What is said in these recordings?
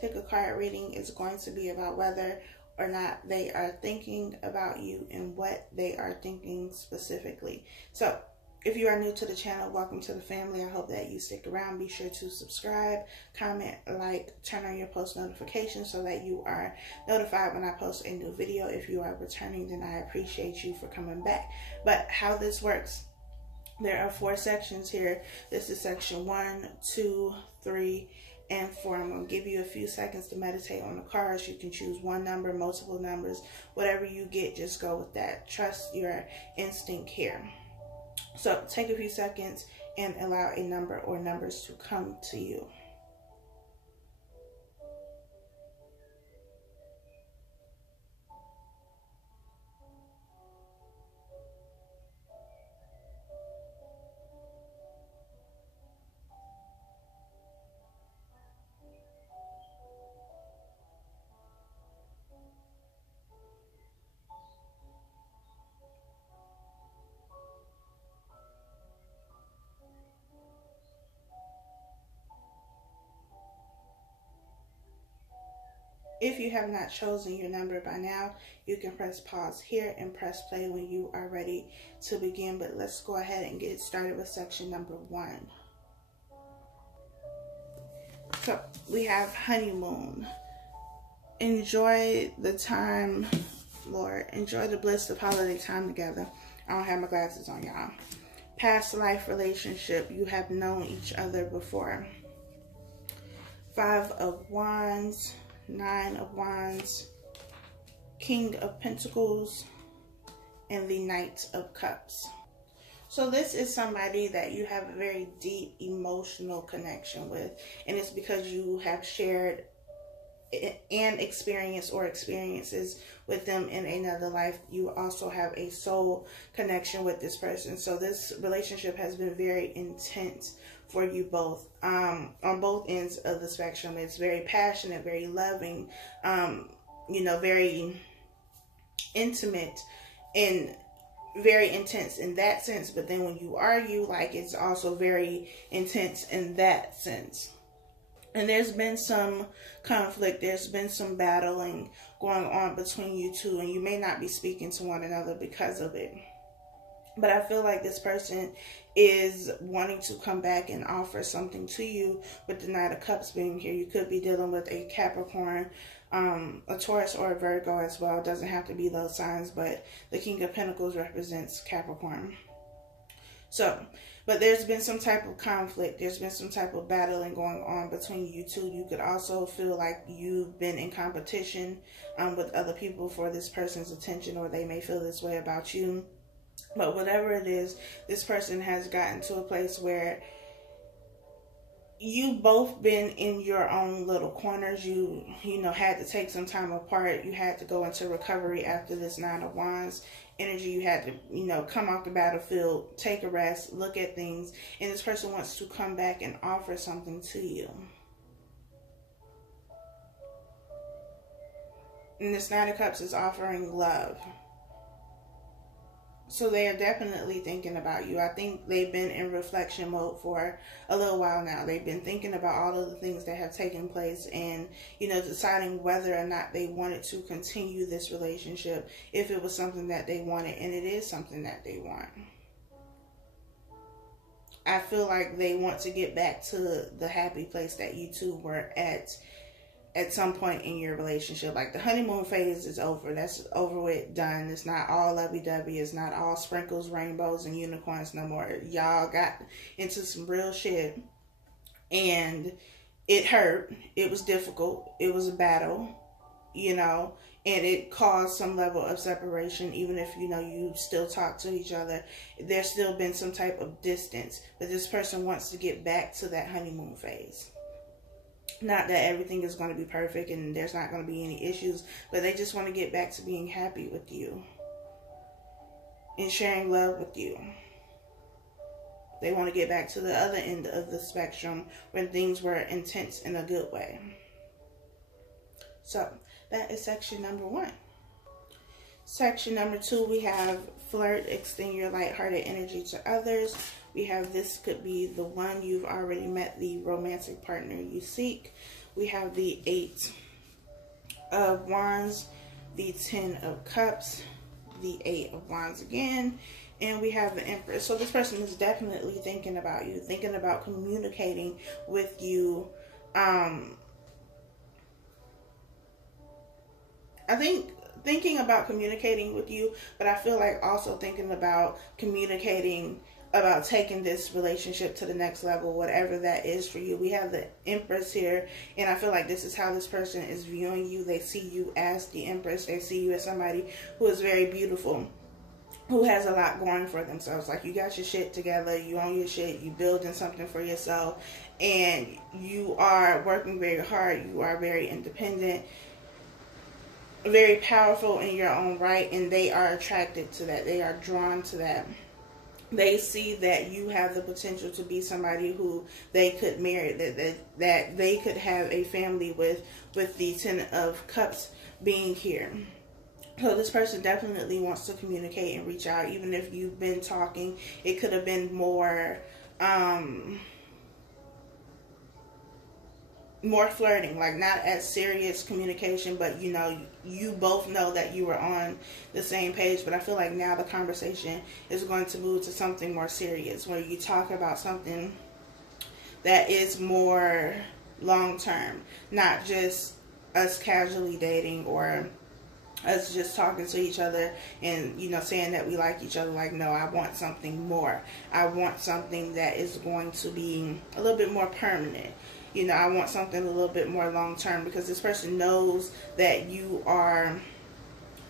pick a card reading is going to be about whether or not they are thinking about you and what they are thinking specifically. So if you are new to the channel, welcome to the family. I hope that you stick around. Be sure to subscribe, comment, like, turn on your post notifications so that you are notified when I post a new video. If you are returning, then I appreciate you for coming back. But how this works, there are 4 sections here. This is section 1, 2, 3, and 4. I'm going to give you a few seconds to meditate on the cards. You can choose one number, multiple numbers, whatever you get, just go with that. Trust your instinct here. So take a few seconds and allow a number or numbers to come to you. If you have not chosen your number by now, you can press pause here and press play when you are ready to begin. But let's go ahead and get started with section number 1. So we have honeymoon. Enjoy the time, Lord. Enjoy the bliss of holiday time together. I don't have my glasses on, y'all. Past life relationship. You have known each other before. 5 of Wands. 9 of Wands, King of Pentacles, and the Knight of Cups. So this is somebody that you have a very deep emotional connection with, and it's because you have shared an experience or experiences with them in another life. You also have a soul connection with this person. So this relationship has been very intense for you both, on both ends of the spectrum. It's very passionate, very loving, you know, very intimate and very intense in that sense. But then when you argue, like, it's also very intense in that sense. And there's been some conflict, there's been some battling going on between you two, and you may not be speaking to one another because of it. But I feel like this person is wanting to come back and offer something to you with the Knight of Cups being here. You could be dealing with a Capricorn, a Taurus, or a Virgo as well. It doesn't have to be those signs, but the King of Pentacles represents Capricorn. So, but there's been some type of conflict. There's been some type of battling going on between you two. You could also feel like you've been in competition with other people for this person's attention, or they may feel this way about you. But whatever it is, this person has gotten to a place where you both been in your own little corners. You know, had to take some time apart. You had to go into recovery after this 9 of Wands energy. You had to, you know, come off the battlefield, take a rest, look at things. And this person wants to come back and offer something to you. And this 9 of Cups is offering love. So they are definitely thinking about you. I think they've been in reflection mode for a little while now. They've been thinking about all of the things that have taken place and, you know, deciding whether or not they wanted to continue this relationship, if it was something that they wanted, and it is something that they want. I feel like they want to get back to the happy place that you two were at some point in your relationship. Like, the honeymoon phase is over. That's over with, done. It's not all lovey-dovey. It's not all sprinkles, rainbows, and unicorns no more. Y'all got into some real shit, and it hurt. It was difficult. It was a battle, you know, and it caused some level of separation. Even if, you know, you still talk to each other, there's still been some type of distance. But this person wants to get back to that honeymoon phase. Not that everything is going to be perfect and there's not going to be any issues, but they just want to get back to being happy with you and sharing love with you. They want to get back to the other end of the spectrum when things were intense in a good way. So that is section number 1. Section number 2, we have flirt, extend your lighthearted energy to others. We have this could be the one you've already met, the romantic partner you seek. We have the 8 of Wands, the 10 of Cups, the 8 of Wands again, and we have the Empress. So this person is definitely thinking about you, thinking about communicating with you. I think thinking about communicating with you, but I feel like also thinking about communicating about taking this relationship to the next level, whatever that is for you. We have the Empress here, and I feel like this is how this person is viewing you. They see you as the Empress. They see you as somebody who is very beautiful, who has a lot going for themselves. Like, you got your shit together, you own your shit, you building something for yourself, and you are working very hard. You are very independent, very powerful in your own right, and they are attracted to that. They are drawn to that. They see that you have the potential to be somebody who they could marry, that they could have a family with the 10 of Cups being here. So this person definitely wants to communicate and reach out. Even if you've been talking, it could have been more flirting, like not as serious communication, but you know, you both know that you were on the same page. But I feel like now the conversation is going to move to something more serious, where you talk about something that is more long term, not just us casually dating or us just talking to each other and, you know, saying that we like each other. Like, no, I want something more. I want something that is going to be a little bit more permanent. You know, I want something a little bit more long term, because this person knows that you are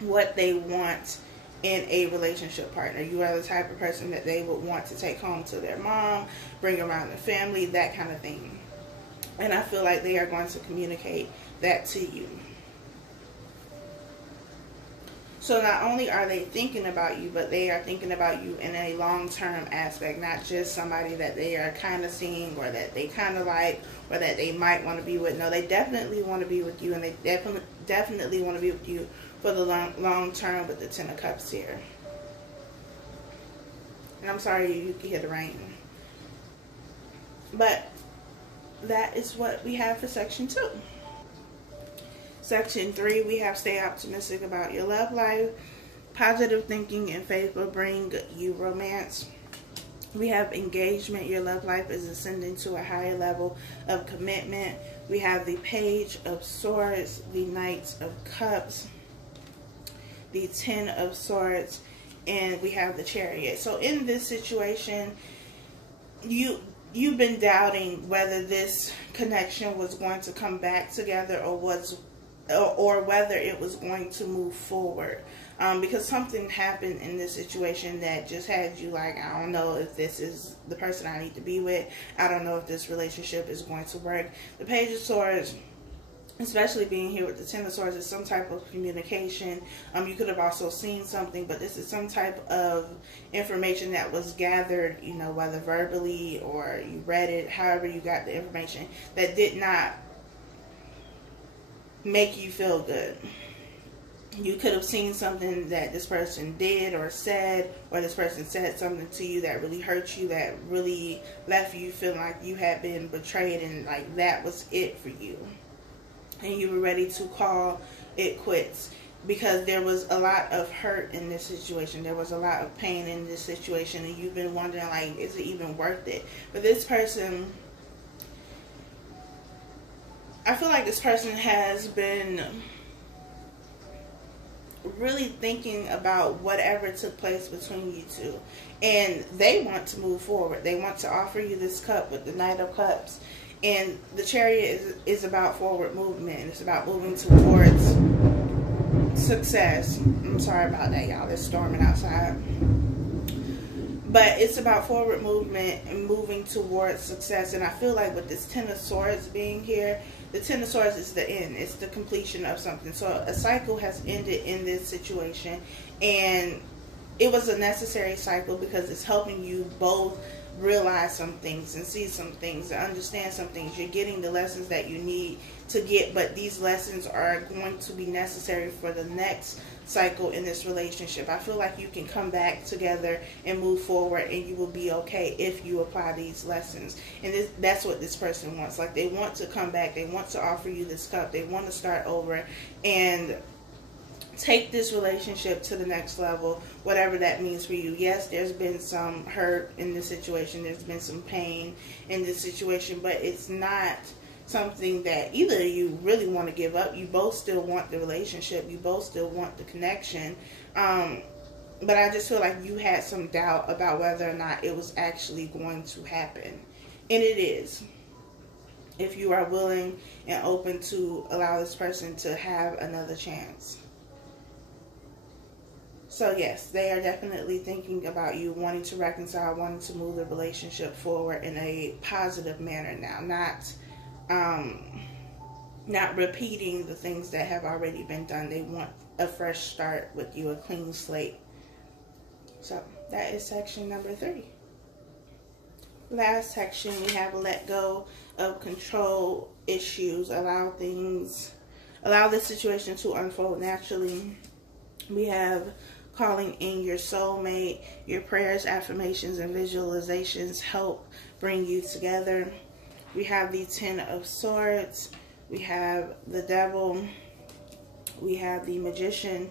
what they want in a relationship partner. You are the type of person that they would want to take home to their mom, bring around the family, that kind of thing. And I feel like they are going to communicate that to you. So not only are they thinking about you, but they are thinking about you in a long-term aspect, not just somebody that they are kind of seeing or that they kind of like or that they might want to be with. No, they definitely want to be with you, and they definitely want to be with you for the long term with the 10 of Cups here. And I'm sorry you can hear the rain. But that is what we have for section 2. Section 3, we have stay optimistic about your love life. Positive thinking and faith will bring you romance. We have engagement. Your love life is ascending to a higher level of commitment. We have the Page of Swords, the Knight of Cups, the 10 of Swords, and we have the Chariot. So in this situation, you've been doubting whether this connection was going to come back together or whether it was going to move forward, because something happened in this situation that just had you like, I don't know if this is the person I need to be with. I don't know if this relationship is going to work. The Page of Swords, especially being here with the 10 of Swords, is some type of communication. You could have also seen something, but this is some type of information that was gathered, you know, whether verbally or you read it, however you got the information, that did not make you feel good. You could have seen something that this person did or said, or this person said something to you that really hurt you, that really left you feeling like you had been betrayed, and like that was it for you, and you were ready to call it quits, because there was a lot of hurt in this situation. There was a lot of pain in this situation, and you've been wondering, like, is it even worth it? But this person, I feel like this person has been really thinking about whatever took place between you two, and they want to move forward. They want to offer you this cup with the Knight of Cups, and the Chariot is about forward movement. It's about moving towards success. I'm sorry about that, y'all. It's storming outside. But it's about forward movement and moving towards success. And I feel like with this 10 of Swords being here, the 10 of Swords is the end. It's the completion of something. So a cycle has ended in this situation. And it was a necessary cycle, because it's helping you both realize some things and see some things and understand some things. You're getting the lessons that you need to get, but these lessons are going to be necessary for the next cycle in this relationship. I feel like you can come back together and move forward, and you will be okay if you apply these lessons. And that's what this person wants. Like, they want to come back, they want to offer you this cup, they want to start over and take this relationship to the next level, whatever that means for you. Yes, there's been some hurt in this situation, there's been some pain in this situation, but it's not something that either of you really want to give up. You both still want the relationship, you both still want the connection, but I just feel like you had some doubt about whether or not it was actually going to happen, and it is, if you are willing and open to allow this person to have another chance. So yes, they are definitely thinking about you, wanting to reconcile, wanting to move the relationship forward in a positive manner now, not repeating the things that have already been done. They want a fresh start with you, a clean slate. So that is section number 3. Last section, we have let go of control issues, allow the situation to unfold naturally. We have calling in your soulmate. Your prayers, affirmations, and visualizations help bring you together. We have the 10 of Swords. We have the Devil. We have the Magician.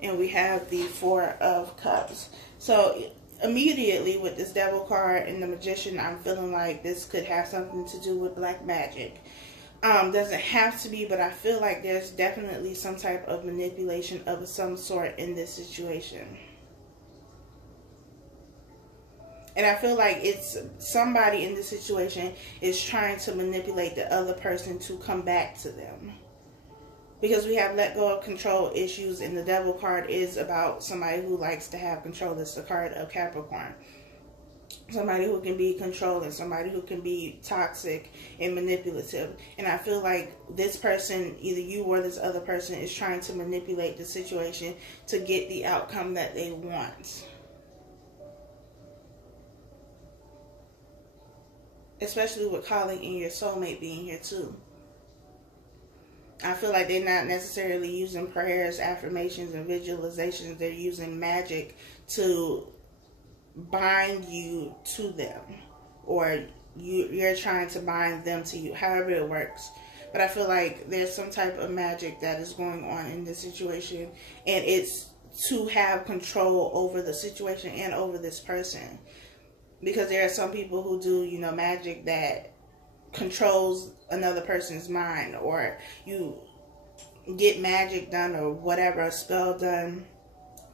And we have the 4 of Cups. So immediately with this Devil card and the Magician, I'm feeling like this could have something to do with black magic. Doesn't have to be, but I feel like there's definitely some type of manipulation of some sort in this situation. And I feel like it's somebody in this situation is trying to manipulate the other person to come back to them. Because we have let go of control issues, and the Devil card is about somebody who likes to have control. It's the card of Capricorn. Somebody who can be controlling, somebody who can be toxic and manipulative. And I feel like this person, either you or this other person, is trying to manipulate the situation to get the outcome that they want. Especially with calling in your soulmate being here too. I feel like they're not necessarily using prayers, affirmations, and visualizations. They're using magic to bind you to them, or you're trying to bind them to you, however it works. But I feel like there's some type of magic that is going on in this situation, and it's to have control over the situation and over this person. Because there are some people who do, you know, magic that controls another person's mind, or you get magic done or whatever, a spell done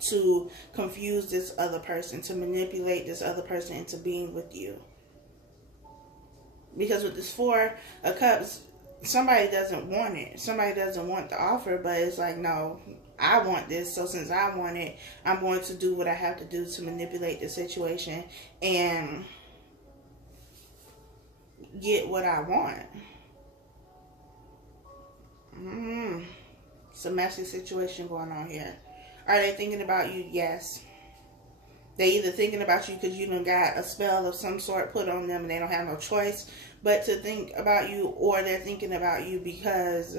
to confuse this other person, to manipulate this other person into being with you. Because with this 4 of Cups, somebody doesn't want it. Somebody doesn't want the offer, but it's like, no, I want this. So since I want it, I'm going to do what I have to do to manipulate the situation and get what I want. It's a messy situation going on here. Are they thinking about you? Yes. They either thinking about you because you done got a spell of some sort put on them and they don't have no choice but to think about you, or they're thinking about you because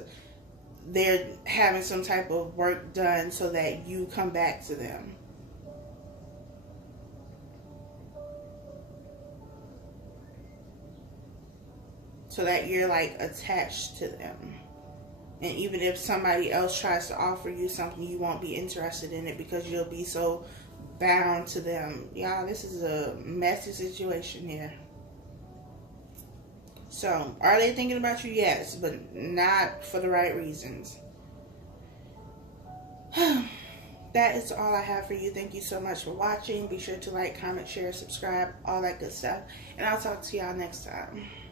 they're having some type of work done so that you come back to them. So that you're like attached to them. And even if somebody else tries to offer you something, you won't be interested in it because you'll be so bound to them. Y'all, this is a messy situation here. So, are they thinking about you? Yes, but not for the right reasons. That is all I have for you. Thank you so much for watching. Be sure to like, comment, share, subscribe, all that good stuff. And I'll talk to y'all next time.